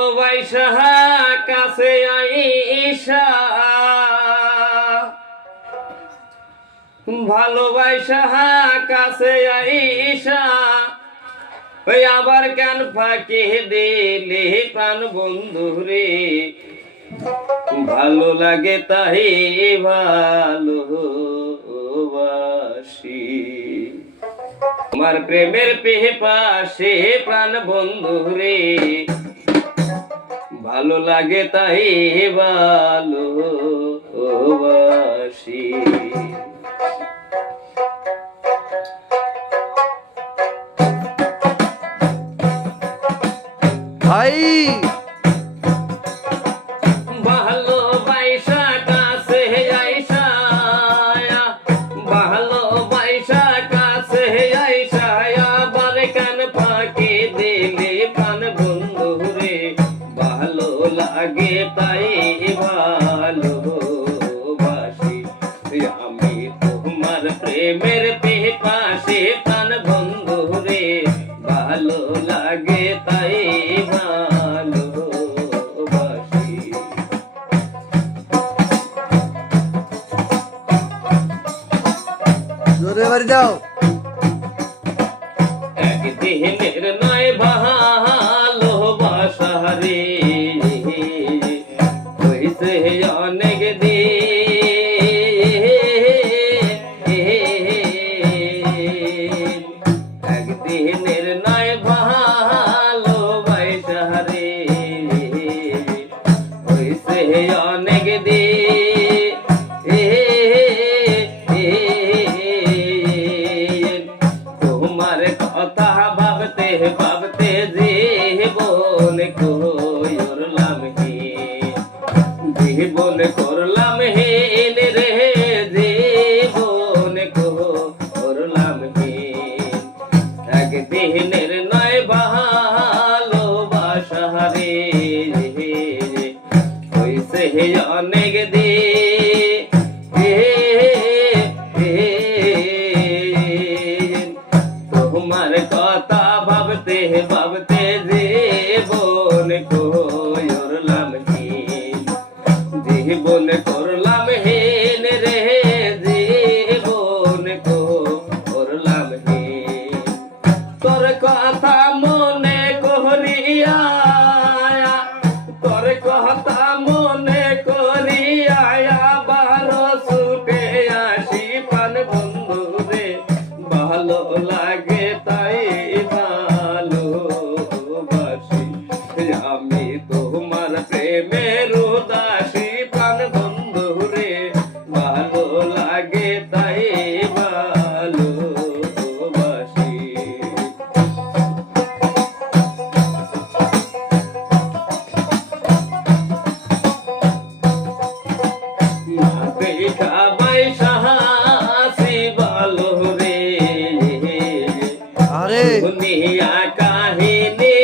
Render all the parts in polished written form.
ভালোবাসা কাছে আইসা ভালোবাসা কাছে আইসা ওই আবার কেন ফাঁকি দিলে প্রাণ বন্ধু রে ভালো লাগে তাই ভালোবাসি আমার প্রেমের পাশে প্রাণ বন্ধু রে ভালো লাগে তাই ভালোবাসি ভাই ভালোবাসা কাছে আইসা ভালোবাসা কাছে আইসা আবার কেন ফাঁকি দিলে প্রাণ বন্ধু রে ভালো লাগে তাই ভালোবাসি আমি তোমার প্রেমের পাশে প্রাণ বন্ধু রে ভালো লাগে তাই ভালোবাসি জোরে বাড়ি যাও একদিনের নয় ভালোবাসা রে হইছে অনেক একদিনের নয় ভালোবাসা রে হইছে অনেক তোমার কথা ভাবতে ভাবতে জীবন করলাম জীবন করলাম হেন রে জীবন করলাম একদিনের নয় ভালোবাসা রে হইছে অনেক তোমার কথা ভাবতে ভাবতে জীবন করলাম জীবন করলাম হেন রে জীবন করলাম তোর কথা মনে করিয়া তোর কথা মনে করিয়া বারো ছুটে আসি প্রাণ বন্ধু রে ভালো লাগে তাই ভালোবাসি আমি তোমার প্রেমের উদাসী প্রাণ বন্ধু রে ভালো লাগে তাই ভালোবাসি দেখা বাইসা হাসি ভালো রে আরে দুনিয়া কাহিনী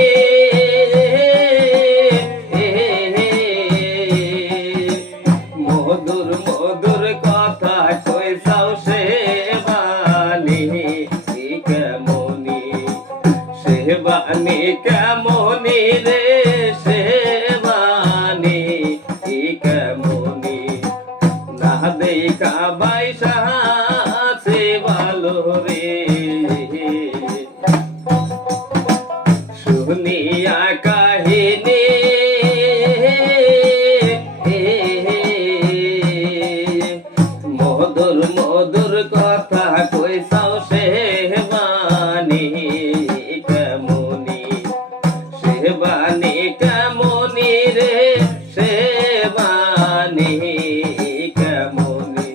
মধুর মধুর কথা কইসাও সে বাণী কেমনি সে বাণী কেমনি রে সে বাণী কেমনি না দেখা বাইসা সে ভালো রে শুনিয়া কাহিনী মধুর মধুর কথা কইসাও সে বাণী কেমনি সে বাণী কেমনি রে সে বাণী কেমনি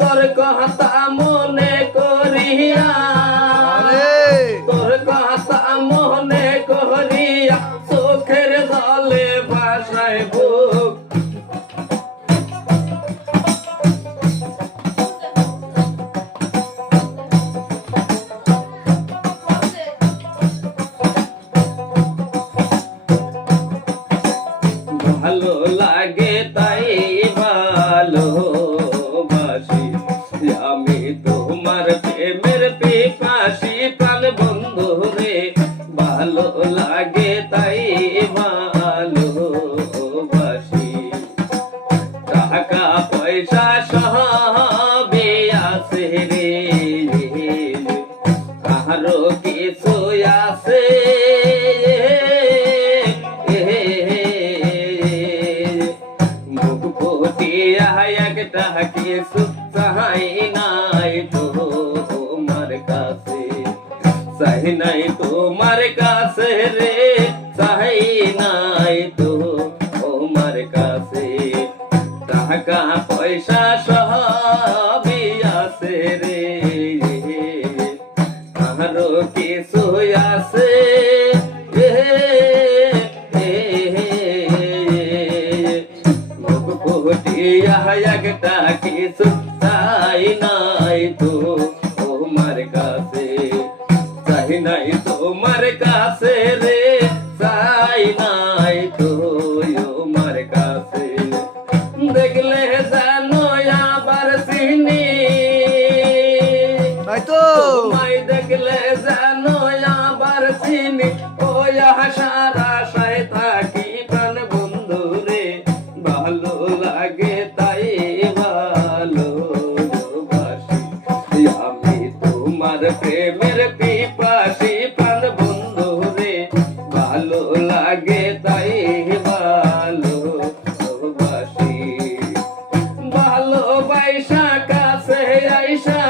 তোর কথা মনে করিয়া তোর কথা মনে করিয়া চোখের জলে ভাষায় বুক ভালো লাগে তাই ভালোবাসি আমি তোমার প্রেমের পিপাসী প্রাণ বন্ধু রে ভালো লাগে তাই একটা কিছু চাই নাই তো তোমার কাছে, চাই নাই তোমার কাছে রে, চাই নাই তো তোমার কাছে। দেখলে জানো আবার চিনি, তোমায় দেখলে জানো আবার চিনি, ওই আশার আশায় থাকি প্রাণ বন্ধু রে, ভালো লাগে তাই ভালোবাসি আমি তোমার প্রেমের পিপাসী প্রাণ বন্ধু রে, ভালো লাগে তাই ভালোবাসি। ভালোবাসা কাছে আইসা,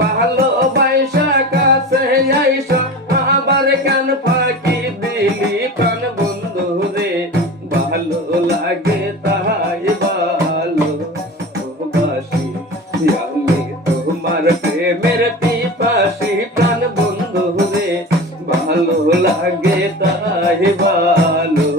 ভালোবাসা কাছে আইসা আবার কান ফাঁকি দিলি প্রাণ বন্ধু রে, ভালো লাগে তাই ভালোবাসি আমি তোমার প্রেমের পিপাসী প্রাণ বন্ধু রে, ভালো লাগে তাই ভালো